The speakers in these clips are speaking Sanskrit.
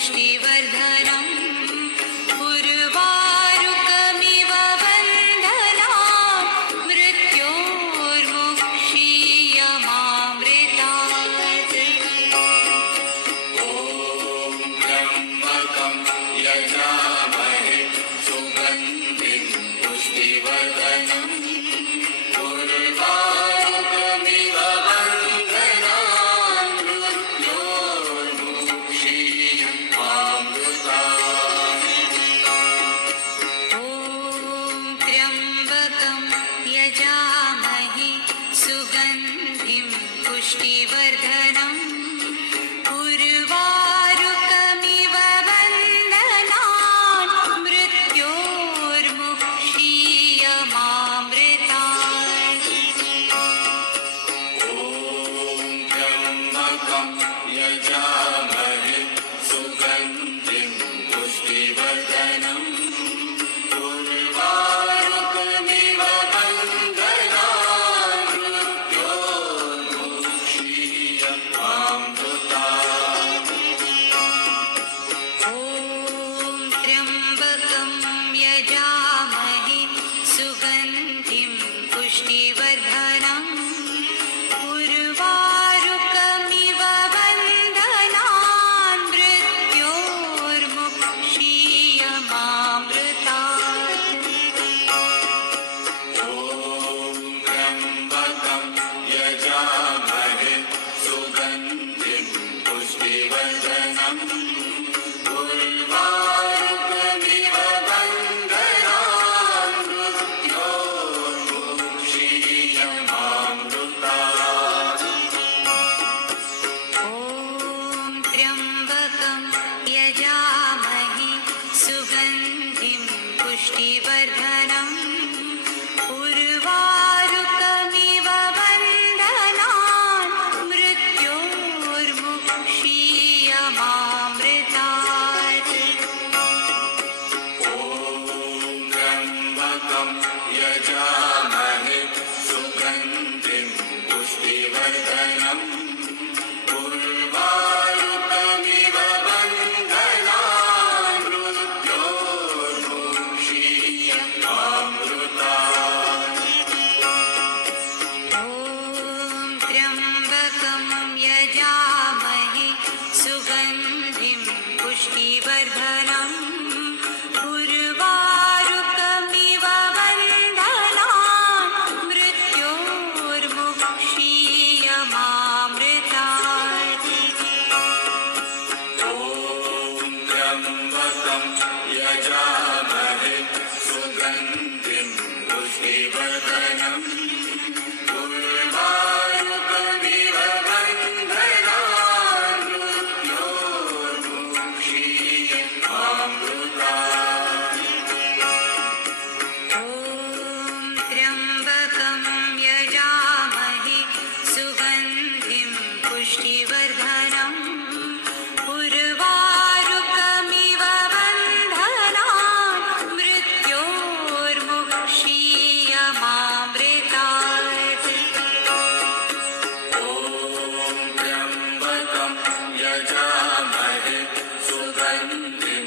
पुष्टिवर्धनम् उर्वारुकमिव बन्धनात् मृत्योर्मुक्षीयमामृतात्। ॐ त्र्यम्बकं यजामहे सुगन्धिं पुष्टिवर्धनम् उर्वारुकमिव बन्धनात् मृत्योर्मुक्षीयमामृतात्। ॐ त्र्यम्बकं यजामहे सुगन्धिं पुष्टिवर्धनम् उर्वारुकमिव बन्धनात् मृत्योर्मुक्षीयमामृतात्। ॐ त्र्यम्बकं यजामहे सुगन्धिं पुष्टिवर्धनम् उर्वारुकमिव बन्धनात् मृत्योर्मुक्षीयमामृतात्। ॐ त्र्यम्बकं यजामहे सुगन्धिं पुष्टिवर्धनम् उर्वारुकमिव बन्धनात् मृत्योर्मुक्षीयमामृतात्। ॐ त्र्यम्बकं यजामहे सुगन्धिं पुष्टिवर्धनम् उर्वारुकमिव बन्धनात् मृत्योर्मुक्षीयमामृतात्। ॐ त्र्यम्बकं यजामहे सुगन्धिं पुष्टिवर्धनम् उर्वारुकमिव बन्धनात् मृत्योर्मुक्षीयमामृतात्। ॐ त्र्यम्बकं यजामहे सुगन्धिं पुष्टिवर्धनम् उर्वारुकमिव बन्धनात् मृत्योर्मुक्षीयमामृतात्। ॐ त्र्यम्बकं यजामहे सुगन्धिं पुष्टिवर्धनम् उर्वारुकमिव बन्धनात् मृत्योर्मुक्षीयमामृतात्। ॐ त्र्यम्बकं यजामहे सुगन्धिं पुष्टिवर्धनम् उर्वारुकमिव बन्धनात् मृत्योर्मुक्षीयमामृतात्। ॐ त्र्यम्बकं यजामहे सुगन्धिं पुष्टिवर्धनम् उर्वारुकमिव बन्धनात् मृत्योर्मुक्षीयमामृतात्। ॐ त्र्यम्बकं यजामहे सुगन्धिं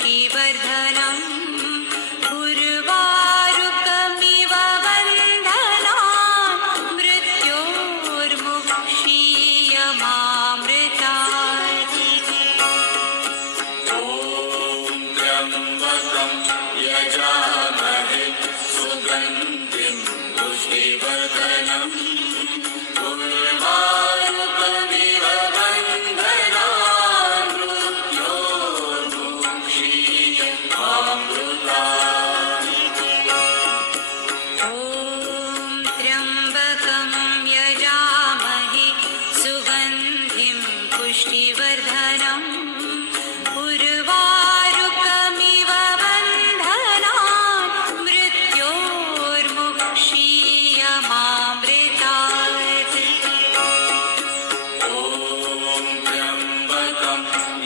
पुष्टिवर्धनम् उर्वारुकमिव बन्धनान् मृत्योर्मुक्षीयमामृतात्। ॐ त्र्यम्बकं यजामहे सुगन्धिं पुष्टिवर्धनम् उर्वारुकमिव बन्धनान् मृत्योर्मुक्षीयमामृतात्। ॐ त्र्यम्बकं यजामहे सुगन्धिं पुष्टिवर्धनम् उर्वारुकमिव बन्धनान् मृत्योर्मुक्षीयमामृतात्। ॐ त्र्यम्बकं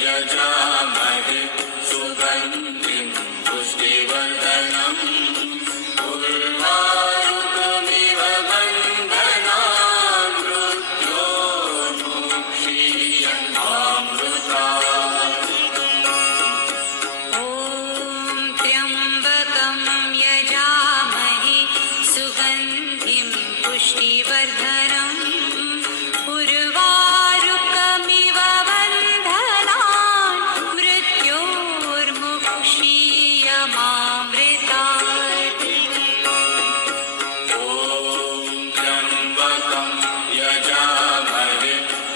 यजामहे सुगन्धिं पुष्टिवर्धनम् उर्वारुकमिव बन्धनान् मृत्योर्मुक्षीयमामृतात्। ॐ त्र्यम्बकं यजामहे सुगन्धिं पुष्टिवर्धनम् उर्वारुकमिव बन्धनान् मृत्योर्मुक्षीयमामृतात्। ॐ त्र्यम्बकं यजामहे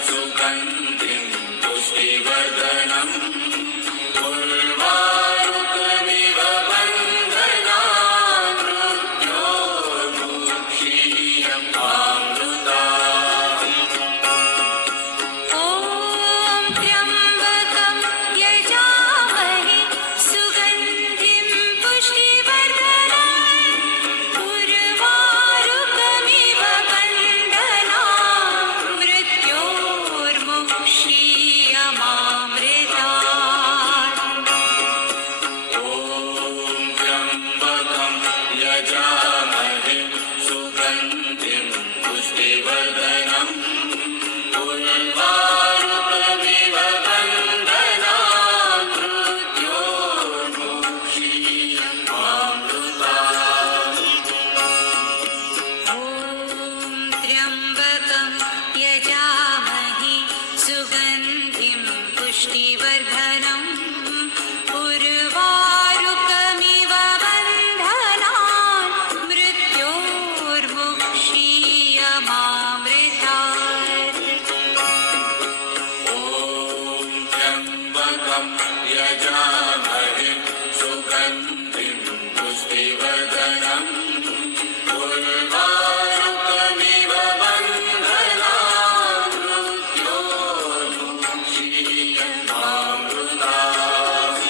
सुगन्धिं पुष्टिवर्धनम् उर्वारुकमिव बन्धनान् मृत्योर्मुक्षीयमामृतात्। ॐ त्र्यम्बकं यजामहे सुगन्धिं पुष्टिवर्धनम् उर्वारुकमिव बन्धनान् मृत्योर्मुक्षीयमामृतात्। ॐ त्र्यम्बकं यजामहे सुगन्धिं पुष्टिवर्धनम् उर्वारुकमिव बन्धनान् मृत्योर्मुक्षीयमामृतात्। ॐ त्र्यम्बकं यजामहे सुगन्धिं पुष्टिवर्धनम् उर्वारुकमिव बन्धनान् मृत्योर्मुक्षीयमामृतात्। ॐ त्र्यम्बकं यजामहे सुगन्धिं पुष्टिवर्धनम् उर्वारुकमिव बन्धनान् मृत्योर्मुक्षीयमामृतात्।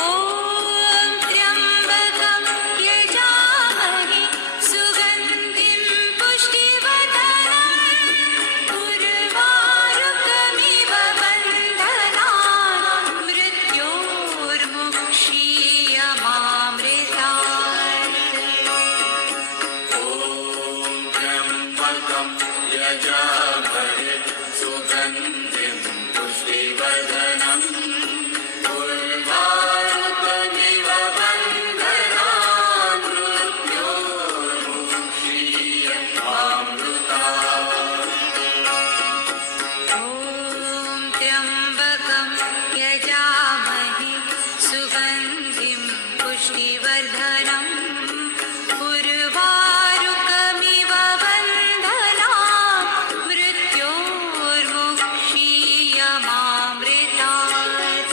ॐ त्र्यम्बकं यजामहे सुगन्धिं पुष्टिवर्धनम् उर्वारुकमिव बन्धनान् मृत्योर्मुक्षीयमामृतात्। ॐ त्र्यम्बकं यजामहे सुगन्धिं पुष्टिवर्धनम् उर्वारुकमिव बन्धनान् मृत्योर्मुक्षीयमामृतात्। ॐ त्र्यम्बकं यजामहे सुगन्धिं पुष्टिवर्धनम् उर्वारुकमिव बन्धनान् मृत्योर्मुक्षीयमामृतात्।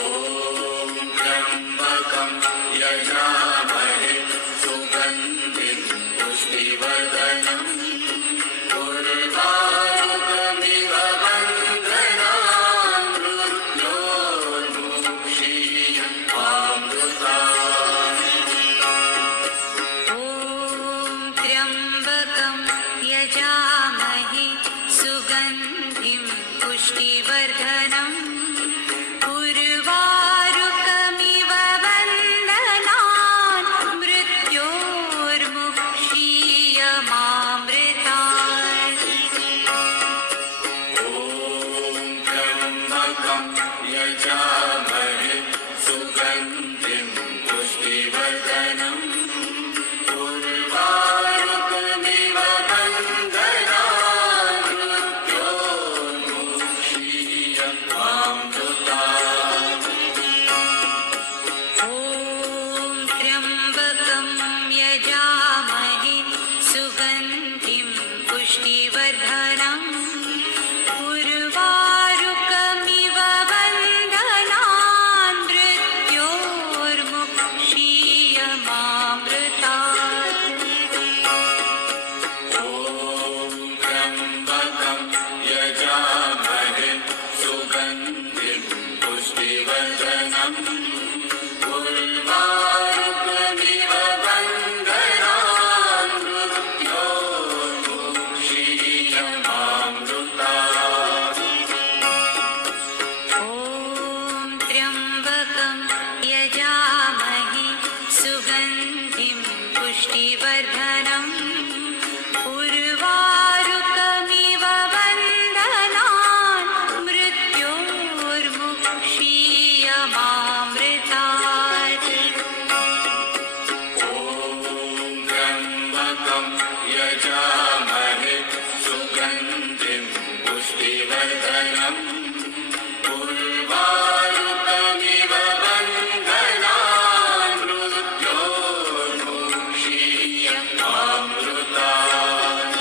ॐ त्र्यम्बकं यजामहे सुगन्धिं पुष्टिवर्धनम् उर्वारुकमिव बन्धनान् मृत्योर्मुक्षीयमामृतात्। ॐ त्र्यम्बकं यजामहे सुगन्धिं पुष्टिवर्धनम् उर्वारुकमिव बन्धनान् मृत्योर्मुक्षीयमामृतात्। पुष्टिवर्धनम् उर्वारुकमिव बन्धनान् मृत्योर्मुक्षीयमामृतात्।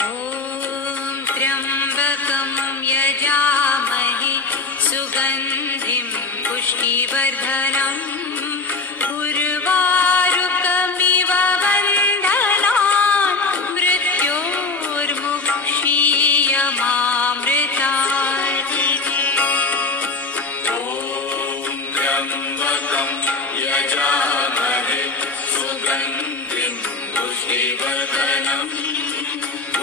ॐ त्र्यम्बकं यजामहे सुगन्धिं पुष्टिवर्धनम् उर्वारुकमिव बन्धनान् मृत्योर्मुक्षीयमामृतात्। ॐ त्र्यम्बकं यजामहे सुगन्धिं पुष्टिवर्धनम्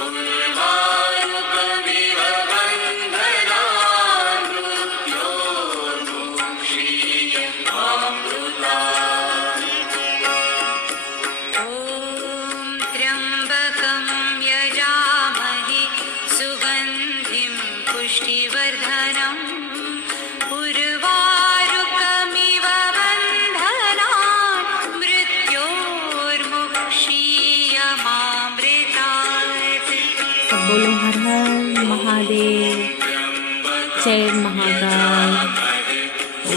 उर्वारुकमिव बन्धनान् मृत्योर्मुक्षीयमामृतात्। ॐ त्र्यम्बकं यजामहे सुगन्धिं पुष्टिवर्धनम् उर्वारुकमिव बन्धनान् मृत्योर्मुक्षीयमामृतात्। सब बोलो हर हर महादेव, जय महाकाल।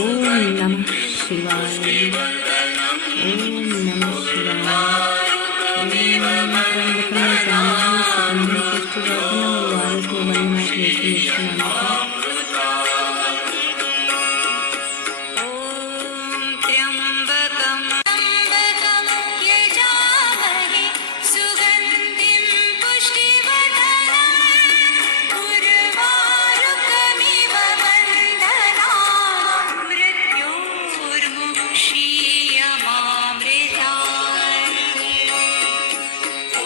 ओम नमः शिवाय, ओम नमः शिवाय। ओम त्र्यंबकं यजामहे सुगन्धिं पुष्टिवर्धनम् उर्वारुकमिव बन्धनान् मृत्योर्मुक्षीयमामृतात्। ॐ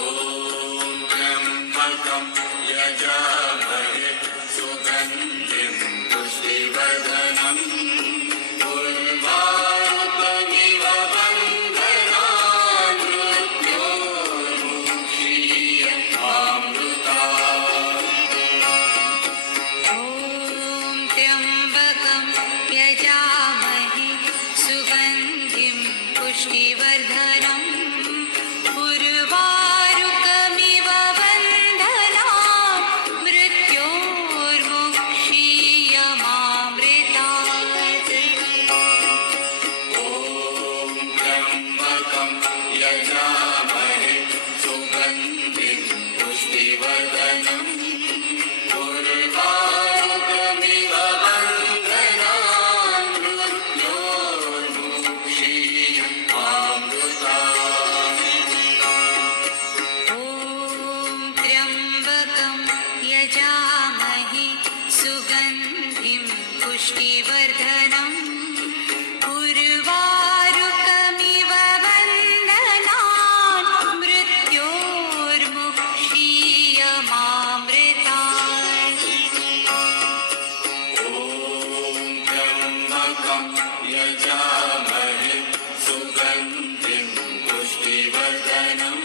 त्र्यम्बकं यजामहे सुगन्धिं पुष्टिवर्धनम् उर्वारुकमिव बन्धनान् मृत्योर्मुक्षीयमामृतात्। ॐ त्र्यम्बकं यजामहे सुगन्धिं पुष्टिवर्धनम् उर्वारुकमिव बन्धनान् मृत्योर्मुक्षीयमामृतात्। ॐ त्र्यम्बकं यजामहे सुगन्धिं पुष्टिवर्धनम् उर्वारुकमिव बन्धनान् मृत्योर्मुक्षीयमामृतात्। ॐ त्र्यम्बकं यजामहे सुगन्धिं पुष्टिवर्धनम् उर्वारुकमिव बन्धनान् मृत्योर्मुक्षीयमामृतात्। ॐ त्र्यम्बकं यजामहे सुगन्धिं पुष्टिवर्धनम् उर्वारुकमिव बन्धनान् मृत्योर्मुक्षीयमामृतात्। ॐ त्र्यम्बकं यजामहे सुगन्धिं पुष्टिवर्धनम्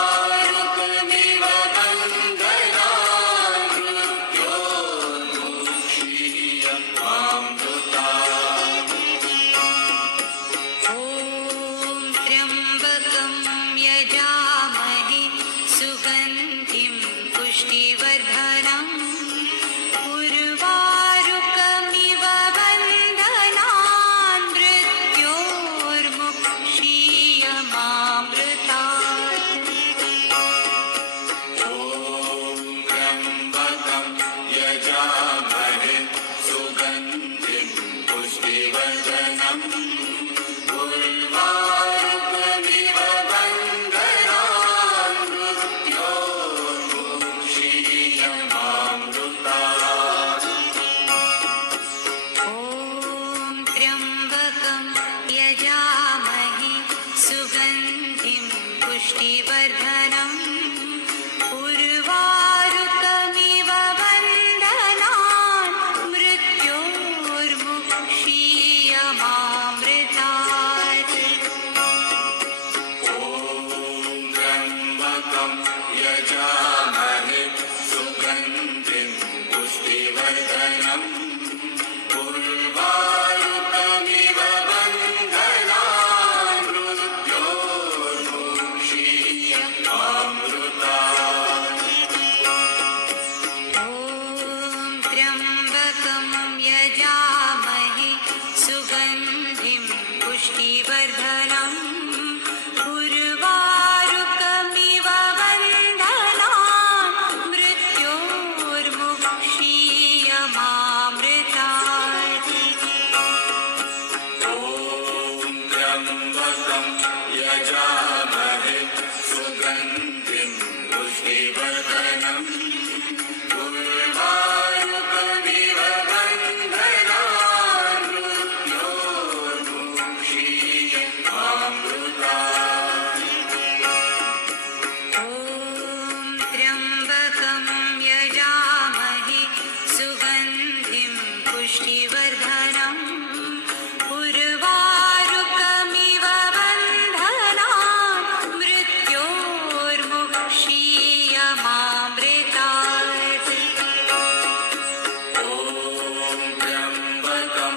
उर्वारुकमिव बन्धनान् मृत्योर्मुक्षीयमामृतात्। ॐ त्र्यम्बकं यजामहे सुगन्धिं पुष्टिवर्धनम् उर्वारुकमिव बन्धनान् मृत्योर्मुक्षीयमामृतात्। ॐ त्र्यम्बकं यजामहे सुगन्धिं पुष्टिवर्धनम् उर्वारुकमिव बन्धनान् मृत्योर्मुक्षीयमामृतात्। वर्धनम् उर्वारुकमिव बन्धनान् मृत्योर्मुक्षीयमामृतात् ॐ त्र्यम्बकं यजामहे सुगन्धिं पुष्टिवर्धनम् उर्वारुकमिव बन्धनान् मृत्योर्मुक्षीयमामृतात् ॐ त्र्यम्बकं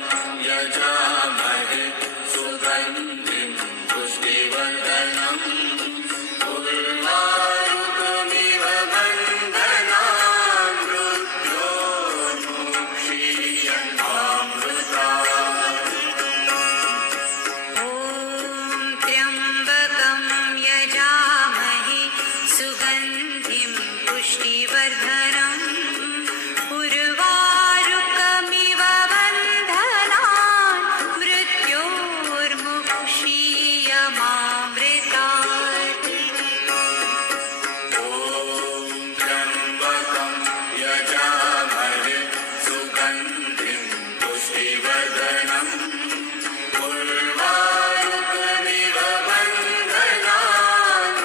यजामहे सुगन्धिं पुष्टिवर्धनम् उर्वारुकमिव बन्धनान् मृत्योर्मुक्षीयमामृतात् ॐ त्र्यम्बकं यजामहे सुगन्धिं पुष्टिवर्धनम् उर्वारुकमिव बन्धनान् मृत्योर्मुक्षीयमामृतात् ॐ त्र्यम्बकं यजामहे सुगन्धिं पुष्टिवर्धनम् उर्वारुकमिव बन्धनान्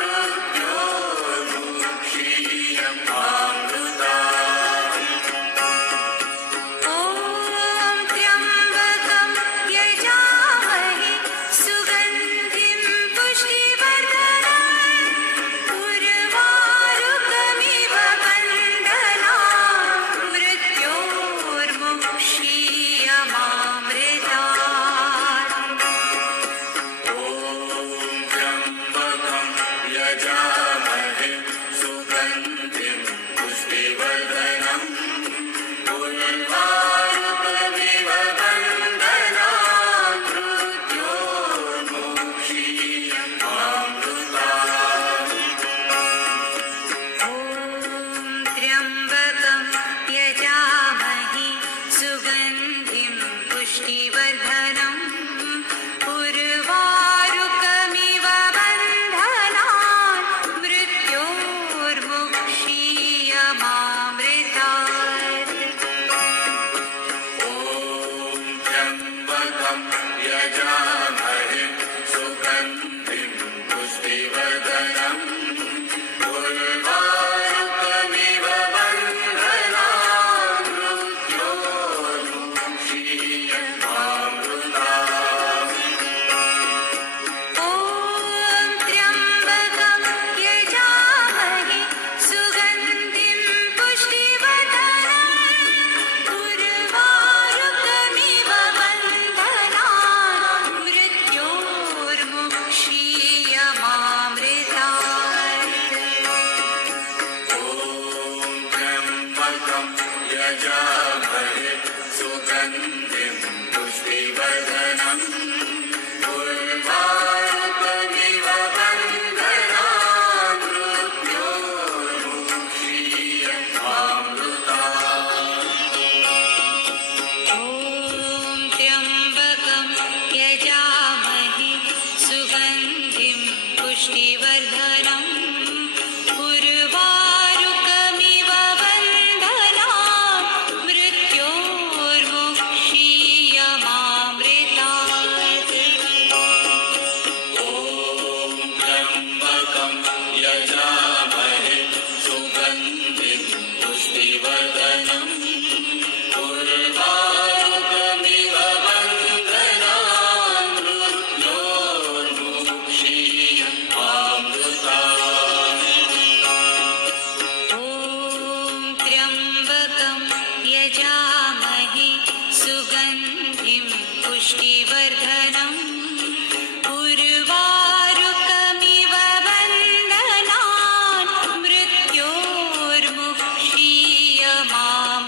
मृत्योर्मुक्षीयमामृतात् ॐ त्र्यम्बकं यजामहे सुगन्धिं पुष्टिवर्धनम् उर्वारुकमिव बन्धनान् मृत्योर्मुक्षीयमामृतात् ॐ त्र्यम्बकं यजामहे सुगन्धिं पुष्टिवर्धनम् उर्वारुकमिव बन्धनान् मृत्योर्मुक्षीयमामृतात् ॐ त्र्यम्बकं यजामहे सुगन्धिं पुष्टिवर्धनम् उर्वारुकमिव बन्धनान् मृत्योर्मुक्षीयमामृतात् ॐ त्र्यम्बकं यजामहे सुगन्धिं पुष्टिवर्धनम् उर्वारुकमिव बन्धनान् मृत्योर्मुक्षीयमामृतात् ॐ त्र्यम्बकं यजामहे सुगन्धिं पुष्टिवर्धनम् उर्वारुकमिव बन्धनान् मृत्योर्मुक्षीयमामृतात् ॐ त्र्यम्बकं यजामहे सुगन्धिं पुष्टिवर्धनम् उर्वारुकमिव बन्धनान् मृत्योर्मुक्षीयमामृतात् ॐ त्र्यम्बकं यजामहे सुगन्धिं पुष्टिवर्धनम् उर्वारुकमिव बन्धनान् मृत्योर्मुक्षीयमामृतात् ॐ त्र्यम्बकं यजामहे सुगन्धिं पुष्टिवर्धनम् उर्वारुकमिव बन्धनान् मृत्योर्मुक्षीयमामृतात् ॐ त्र्यम्बकं यजामहे सुगन्धिं पुष्टिवर्धनम् उर्वारुकमिव बन्धनान्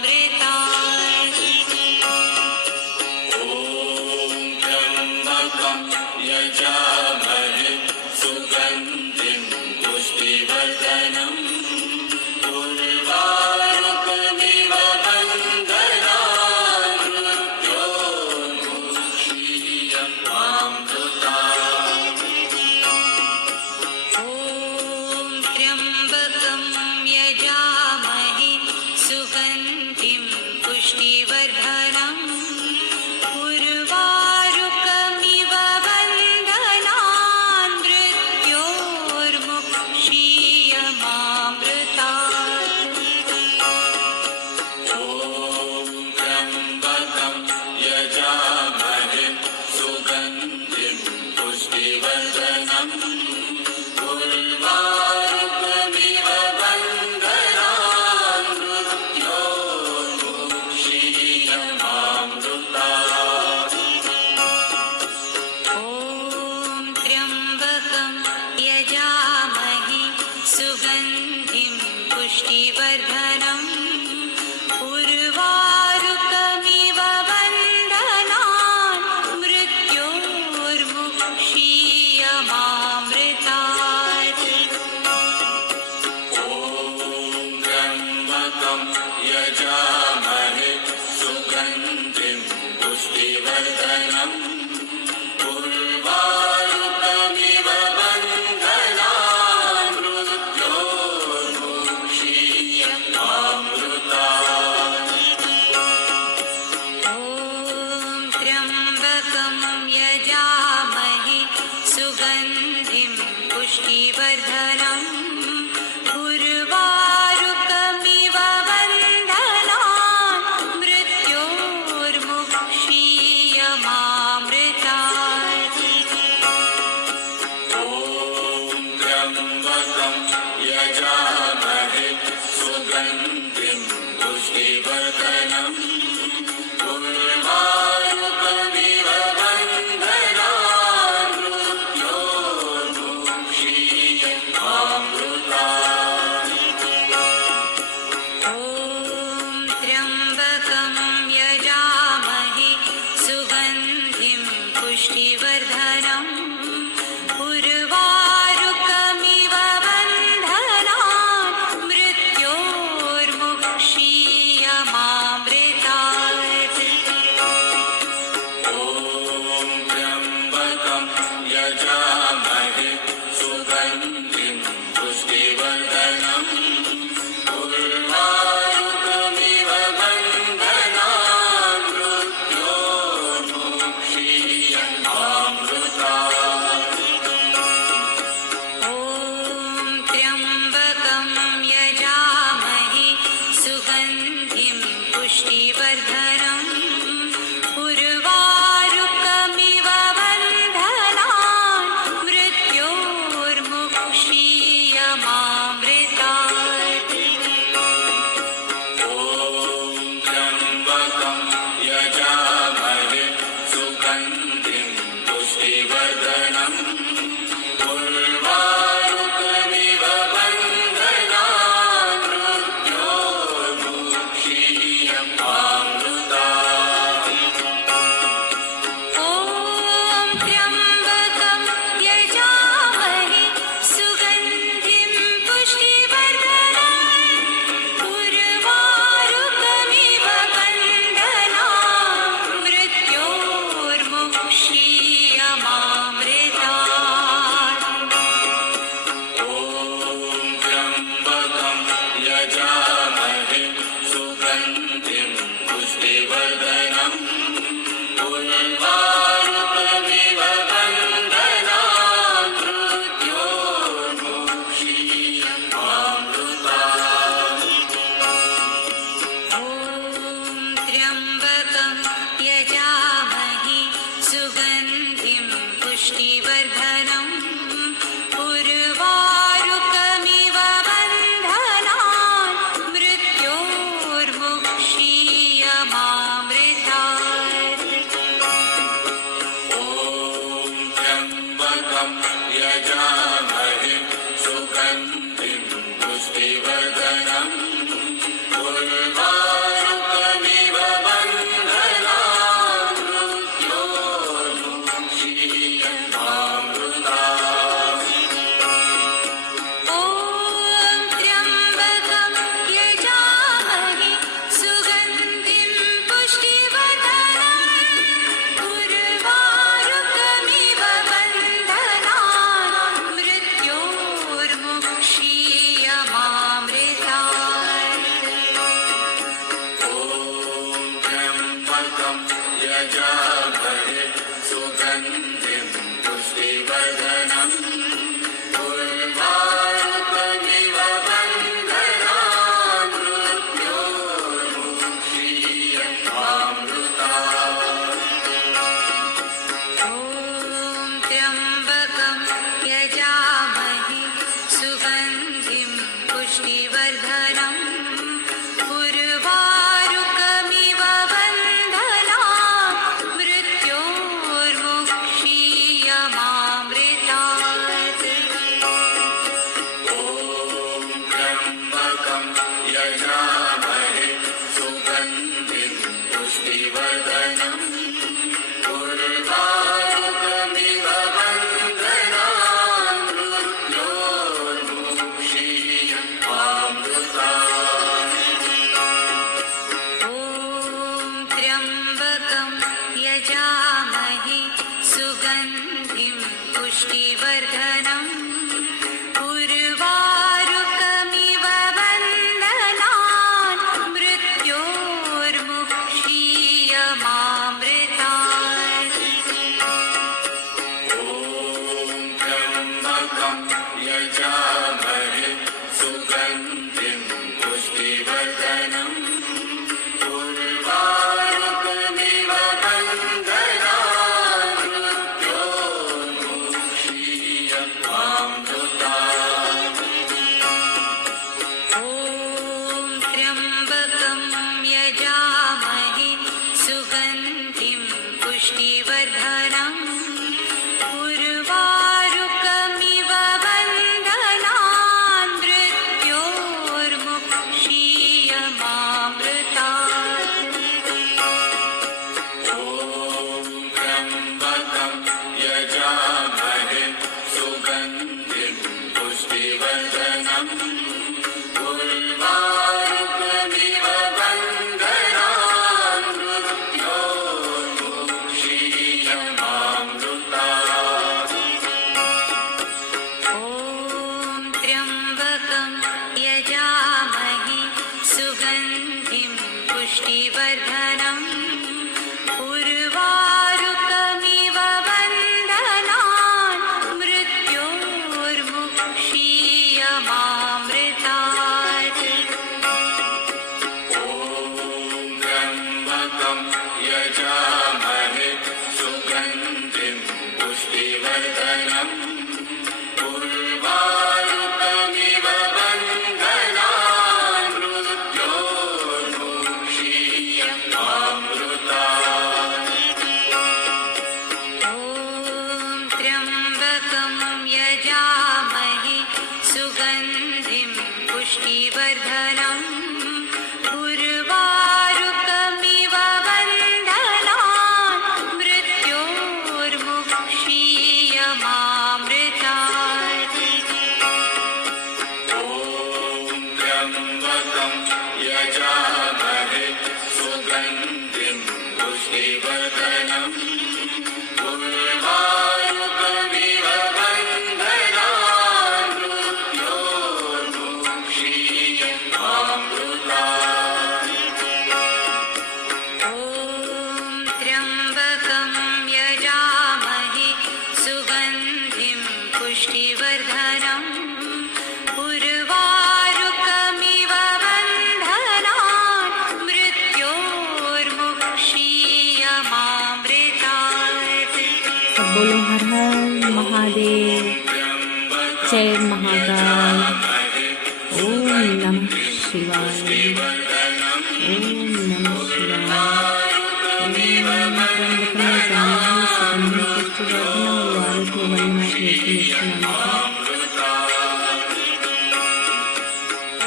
मृत्योर्मुक्षीयमामृतात् ॐ त्र्यम्बकं यजामहे सुगन्धिं पुष्टिवर्धनम् उर्वारुकमिव बन्धनान् मृत्योर्मुक्षीयमामृतात् पुष्टिवर्धनम् उर्वारुकमिव बन्धनान् मृत्योर्मुक्षीयमामृतात् त्र्यम्बकं यजामहे सुगन्धिं पुष्टिवर्धनम् उर्वारुकमिव बन्धनान् मृत्योर्मुक्षीयमामृतात् ॐ त्र्यम्बकं यजामहे सुगन्धिं पुष्टिवर्धनम् उर्वारुकमिव बन्धनान् मृत्योर्मुक्षीयमामृतात् ॐ त्र्यम्बकं यजामहे सुगन्धिं पुष्टिवर्धनम् उर्वारुकमिव बन्धनान् मृत्योर्मुक्षीयमामृतात् ॐ त्र्यम्बकं यजामहे सुगन्धिं पुष्टिवर्धनम् उर्वारुकमिव बन्धनान् मृत्योर्मुक्षीयमामृतात् ॐ त्र्यम्बकं यजामहे सुगन्धिं पुष्टिवर्धनम् उर्वारुकमिव बन्धनान् मृत्योर्मुक्षीयमामृतात् ॐ त्र्यम्बकं यजामहे सुगन्धिं पुष्टिवर्धनम् उर्वारुकमिव बन्धनान् मृत्योर्मुक्षीयमामृतात् ॐ त्र्यम्बकं यजामहे सुगन्धिं पुष्टिवर्धनम् उर्वारुकमिव बन्धनान् मृत्योर्मुक्षीयमामृतात् ॐ त्र्यम्बकं यजामहे सुगन्धिं पुष्टिवर्धनम् उर्वारुकमिव बन्धनान् मृत्योर्मुक्षीयमामृतात् ॐ त्र्यम्बकं यजामहे सुगन्धिं पुष्टिवर्धनम् उर्वारुकमिव बन्धनान् मृत्योर्मुक्षीयमामृतात् ॐ त्र्यम्बकं यजामहे सुगन्धिं पुष्टिवर्धनम् उर्वारुकमिव बन्धनान् मृत्योर्मुक्षीयमामृतात् ॐ त्र्यम्बकं यजामहे सुगन्धिं पुष्टिवर्धनम् उर्वारुकमिव बन्धनान् मृत्योर्मुक्षीयमामृतात् ॐ त्र्यम्बकं यजामहे सुगन्धिं पुष्टिवर्धनम् उर्वारुकमिव बन्धनान् मृत्योर्मुक्षीयमामृतात् ॐ त्र्यम्बकं यजामहे सुगन्धिं पुष्टिवर्धनम् उर्वारुकमिव बन्धनान् मृत्योर्मुक्षीयमामृतात् ॐ त्र्यम्बकं यजामहे सुगन्धिं पुष्टिवर्धनम् उर्वारुकमिव बन्धनान् त्र्यम्बकं यजामहे सुगन्धिं पुष्टिवर्धनम् उर्वारुकमिव बन्धनान् मृत्योर्मुक्षीयमामृतात् ॐ त्र्यम्बकं यजामहे सुगन्धिं पुष्टिवर्धनम् उर्वारुकमिव बन्धनान् मृत्योर्मुक्षीयमामृतात् ॐ त्र्यम्बकं यजामहे सुगन्धिं पुष्टिवर्धनम् उर्वारुकमिव बन्धनान् मृत्योर्मुक्षीयमामृतात् ॐ त्र्यम्बकं यजामहे सुगन्धिं पुष्टिवर्धनम् उर्वारुकमिव बन्धनान् मृत्योर्मुक्षीयमामृतात् ॐ त्र्यम्बकं यजामहे सुगन्धिं पुष्टिवर्धनम् उर्वारुकमिव बन्धनान् मृत्योर्मुक्षीयमामृतात् ॐ त्र्यम्बकं यजामहे सुगन्धिं पुष्टिवर्धनम् उर्वारुकमिव बन्धनान् मृत्योर्मुक्षीयमामृतात् ॐ त्र्यम्बकं यजामहे सुगन्धिं पुष्टिवर्धनम् उर्वारुकमिव बन्धनान् मृत्योर्मुक्षीयमामृतात् सब बोलो हर हर महादेव, जय महाकाल। ओम नमः शिवाय, ओम नमः शिवाय।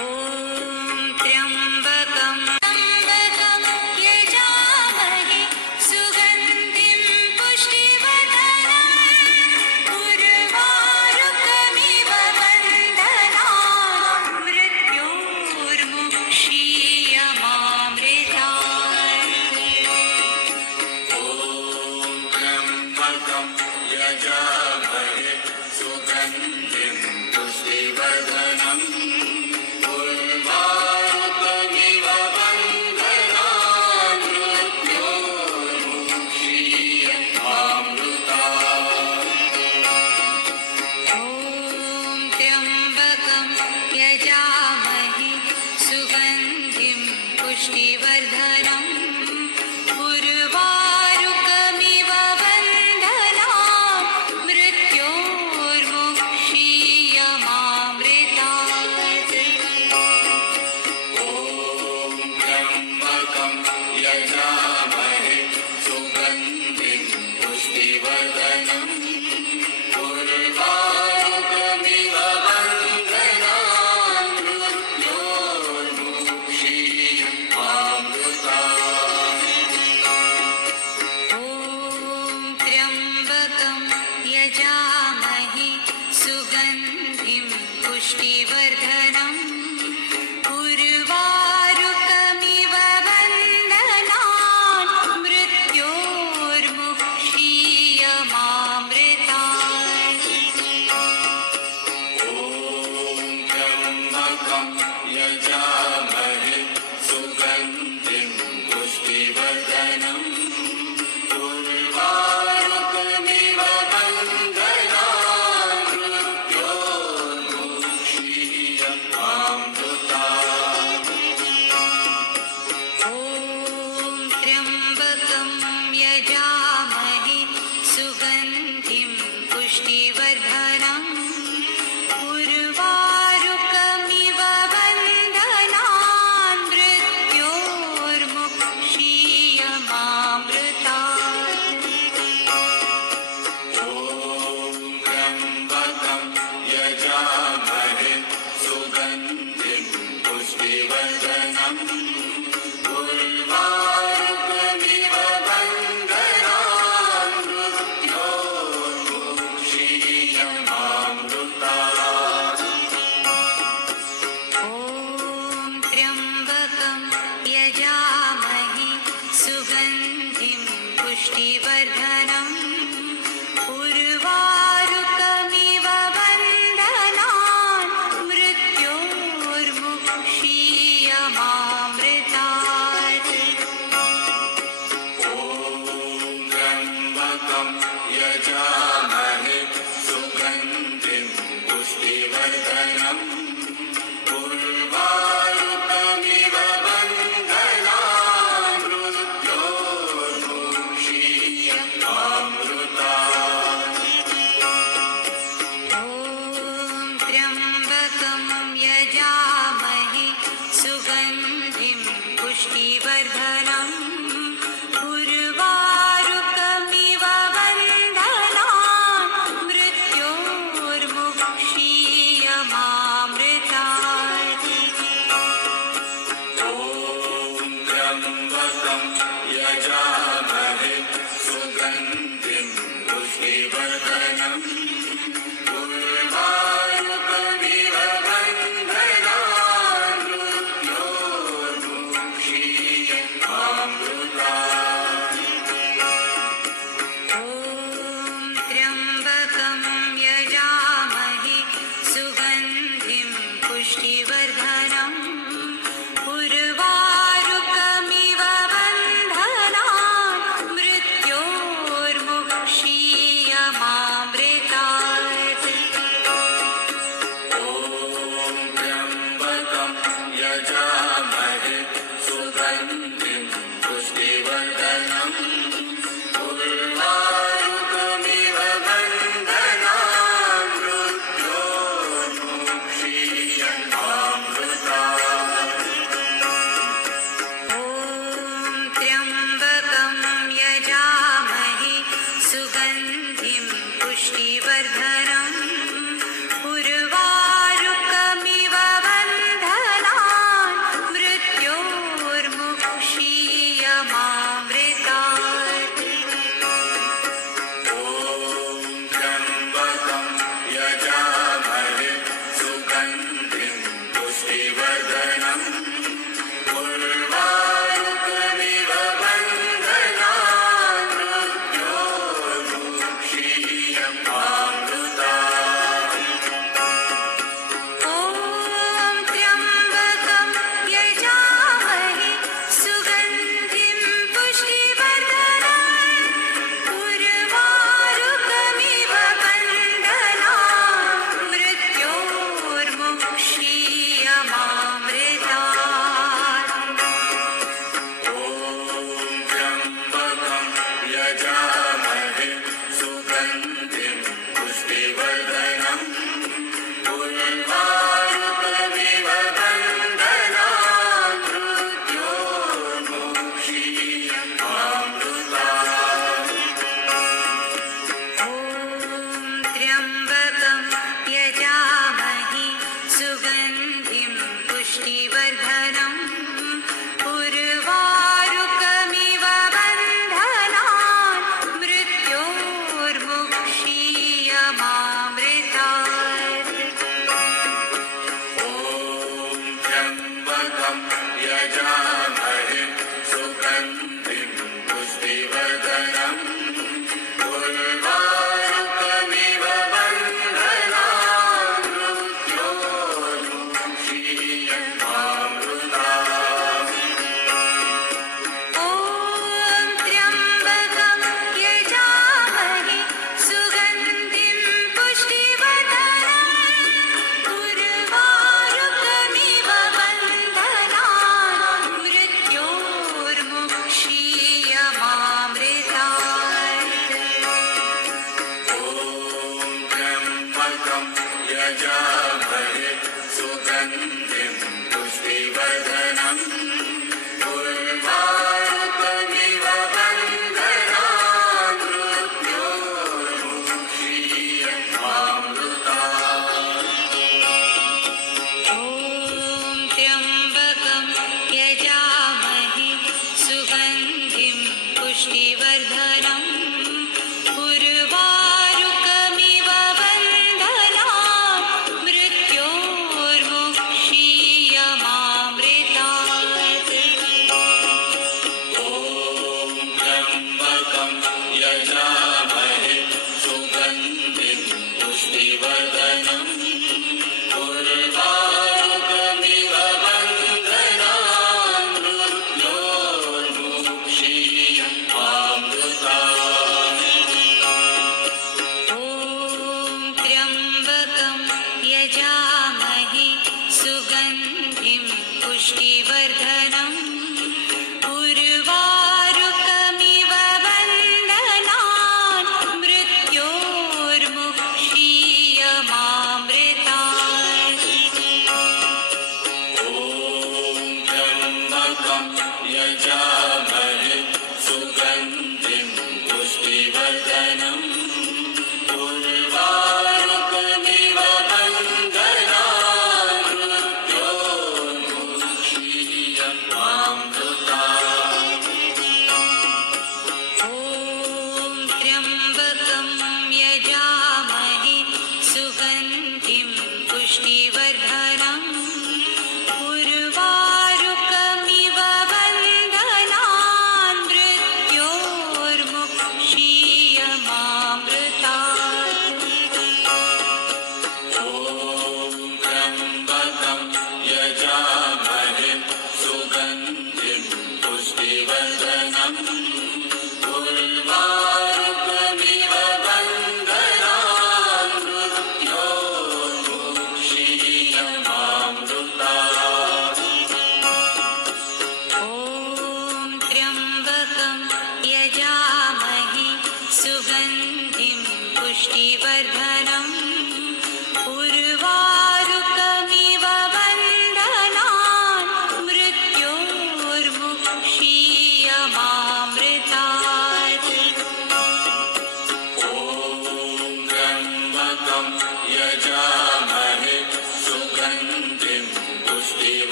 ओम त्र्यंबकं यजामहे सुगन्धिं पुष्टिवर्धनम् उर्वारुकमिव बन्धनान् मृत्योर्मुक्षीयमामृतात्। ॐ त्र्यम्बकं यजामहे सुगन्धिं पुष्टिवर्धनम् उर्वारुकमिव बन्धनान् मृत्योर्मुक्षीयमामृतात् ॐ त्र्यम्बकं यजामहे सुगन्धिं पुष्टिवर्धनम् उर्वारुकमिव बन्धनान् मृत्योर्मुक्षीयमामृतात् ॐ त्र्यम्बकं यजामहे सुगन्धिं पुष्टिवर्धनम् उर्वारुकमिव बन्धनान् मृत्योर्मुक्षीयमामृतात् ॐ त्र्यम्बकं यजामहे सुगन्धिं पुष्टिवर्धनम् उर्वारुकमिव बन्धनान् मृत्योर्मुक्षीयमामृतात् पुष्टिवर्धनम् उर्वारुकमिव बन्धनान् मृत्योर्मुक्षीयमामृतात् ॐ त्र्यम्बकं यजामहे सुगन्धिं पुष्टिवर्धनम् उर्वारुकमिव बन्धनान् मृत्योर्मुक्षीयमामृतात् ॐ त्र्यम्बकं यजामहे सुगन्धिं पुष्टिवर्धनम् उर्वारुकमिव बन्धनान् मृत्योर्मुक्षीयमामृतात् ॐ त्र्यम्बकं यजामहे सुगन्धिं पुष्टिवर्धनम् उर्वारुकमिव बन्धनान् मृत्योर्मुक्षीयमामृतात् ॐ त्र्यम्बकं यजामहे सुगन्धिं पुष्टिवर्धनम् उर्वारुकमिव बन्धनान् मृत्योर्मुक्षीयमामृतात् ॐ त्र्यम्बकं यजामहे सुगन्धिं पुष्टिवर्धनम् उर्वारुकमिव बन्धनान् मृत्योर्मुक्षीयमामृतात् ॐ त्र्यम्बकं यजामहे सुगन्धिं पुष्टिवर्धनम् उर्वारुकमिव बन्धनान् मृत्योर्मुक्षीयमामृतात् ॐ त्र्यम्बकं यजामहे सुगन्धिं पुष्टिवर्धनम् उर्वारुकमिव बन्धनान् मृत्योर्मुक्षीयमामृतात् ॐ त्र्यम्बकं यजामहे सुगन्धिं पुष्टिवर्धनम् उर्वारुकमिव बन्धनान् मृत्योर्मुक्षीयमामृतात् ॐ त्र्यम्बकं यजामहे सुगन्धिं पुष्टिवर्धनम् उर्वारुकमिव बन्धनान् मृत्योर्मुक्षीयमामृतात् ॐ त्र्यम्बकं यजामहे सुगन्धिं पुष्टिवर्धनम् उर्वारुकमिव बन्धनान् मृत्योर्मुक्षीयमामृतात् ॐ त्र्यम्बकं यजामहे सुगन्धिं पुष्टिवर्धनम् उर्वारुकमिव बन्धनान् मृत्योर्मुक्षीयमामृतात् ॐ त्र्यम्बकं यजामहे सुगन्धिं पुष्टिवर्धनम् उर्वारुकमिव बन्धनान् मृत्योर्मुक्षीयमामृतात् ॐ त्र्यम्बकं यजामहे सुगन्धिं पुष्टिवर्धनम् उर्वारुकमिव बन्धनान्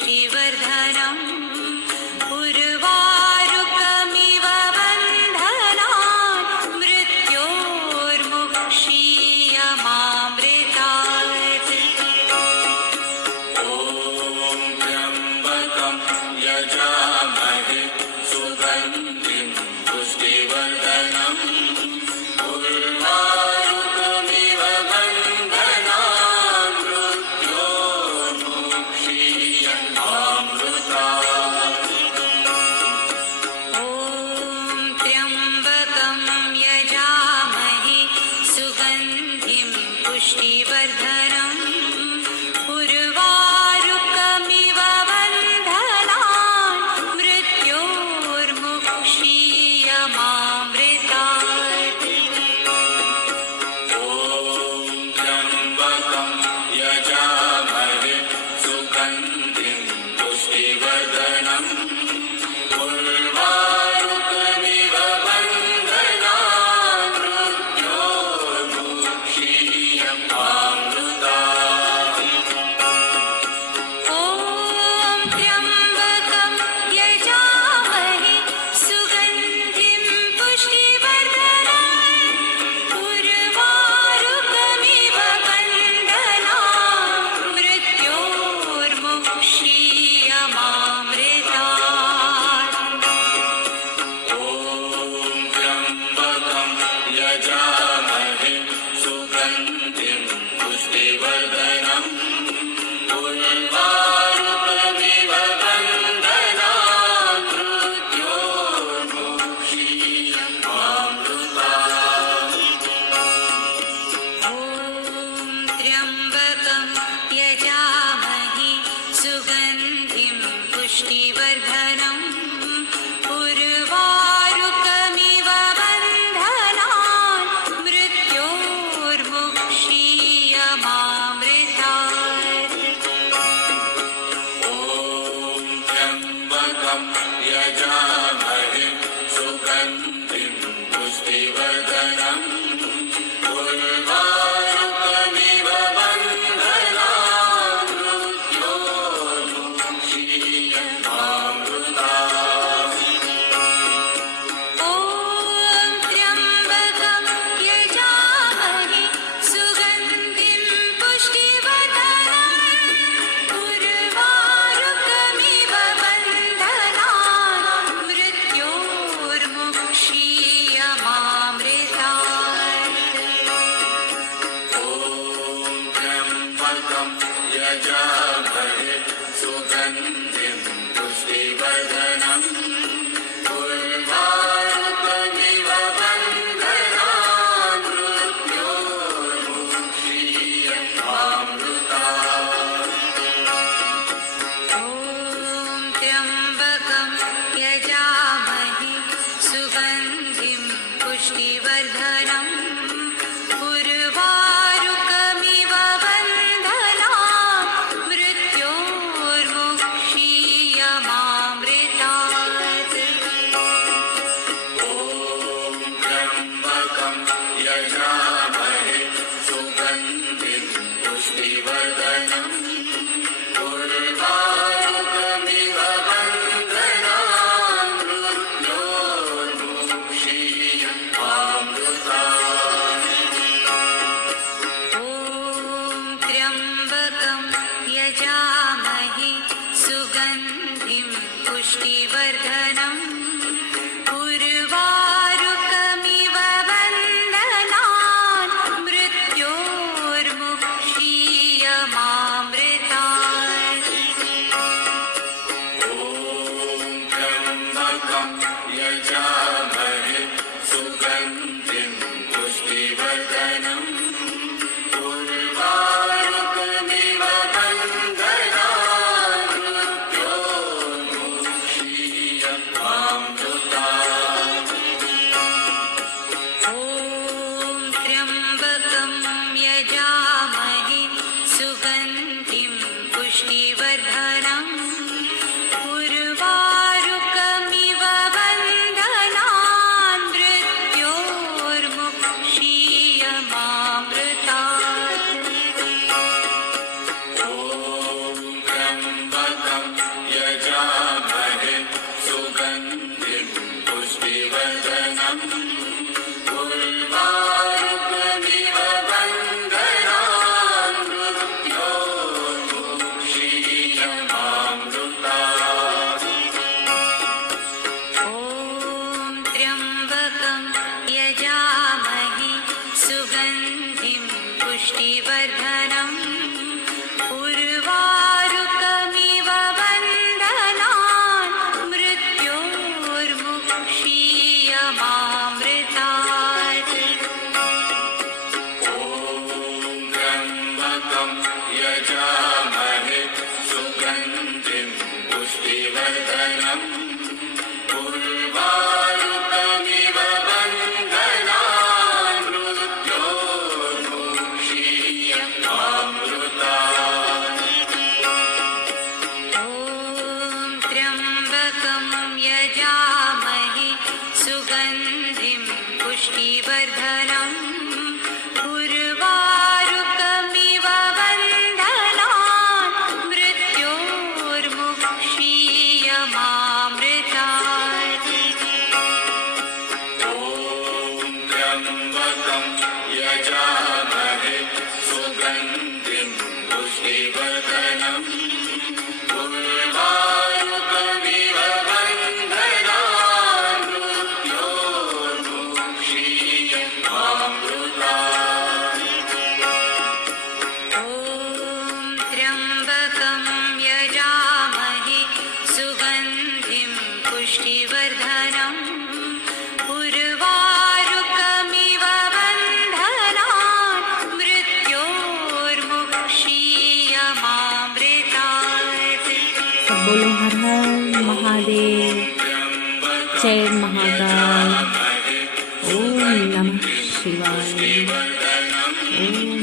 पुष्टिवर्धनम् उर्वारुकमिव बन्धनान् मृत्योर्मुक्षीयमामृतात् ॐ त्र्यम्बकं यजामहे सुगन्धिं पुष्टिवर्धनम् उर्वारुकमिव बन्धनान् मृत्योर्मुक्षीयमामृतात् ॐ त्र्यम्बकं यजामहे सुगन्धिं पुष्टिवर्धनम् उर्वारुकमिव बन्धनान् मृत्योर्मुक्षीयमामृतात् ॐ त्र्यम्बकं यजामहे सुगन्धिं पुष्टिवर्धनम् उर्वारुकमिव बन्धनान् मृत्योर्मुक्षीयमामृतात् ॐ त्र्यम्बकं यजामहे सुगन्धिं पुष्टिवर्धनम् उर्वारुकमिव बन्धनान् मृत्योर्मुक्षीयमामृतात् ॐ त्र्यम्बकं यजामहे सुगन्धिं पुष्टिवर्धनम् उर्वारुकमिव बन्धनान् मृत्योर्मुक्षीयमामृतात् ॐ त्र्यम्बकं यजामहे सुगन्धिं पुष्टिवर्धनम् उर्वारुकमिव बन्धनान् मृत्योर्मुक्षीयमामृतात् ॐ त्र्यम्बकं यजामहे सुगन्धिं पुष्टिवर्धनम् उर्वारुकमिव बन्धनान् मृत्योर्मुक्षीयमामृतात् ॐ त्र्यम्बकं यजामहे सुगन्धिं पुष्टिवर्धनम् उर्वारुकमिव बन्धनान् मृत्योर्मुक्षीयमामृतात् ॐ त्र्यम्बकं यजामहे सुगन्धिं पुष्टिवर्धनम् उर्वारुकमिव बन्धनान् मृत्योर्मुक्षीयमामृतात् ॐ त्र्यम्बकं यजामहे सुगन्धिं पुष्टिवर्धनम् उर्वारुकमिव बन्धनान् मृत्योर्मुक्षीयमामृतात् ॐ त्र्यम्बकं यजामहे सुगन्धिं पुष्टिवर्धनम् उर्वारुकमिव बन्धनान् मृत्योर्मुक्षीयमामृतात् ॐ त्र्यम्बकं यजामहे सुगन्धिं पुष्टिवर्धनम् उर्वारुकमिव बन्धनान् मृत्योर्मुक्षीयमामृतात् ॐ त्र्यम्बकं यजामहे सुगन्धिं पुष्टिवर्धनम् उर्वारुकमिव बन्धनान् मृत्योर्मुक्षीयमामृतात् त्र्यम्बकं यजामहे सुगन्धिं पुष्टिवर्धनम् उर्वारुकमिव बन्धनान् मृत्योर्मुक्षीयमामृतात् ॐ त्र्यम्बकं यजामहे सुगन्धिं पुष्टिवर्धनम् उर्वारुकमिव बन्धनान् मृत्योर्मुक्षीयमामृतात् ॐ त्र्यम्बकं यजामहे सुगन्धिं पुष्टिवर्धनम् उर्वारुकमिव बन्धनान् मृत्योर्मुक्षीयमामृतात् सब बोले हर हर महादेव, जय महाकाल। ओम नमः शिवाय। ओम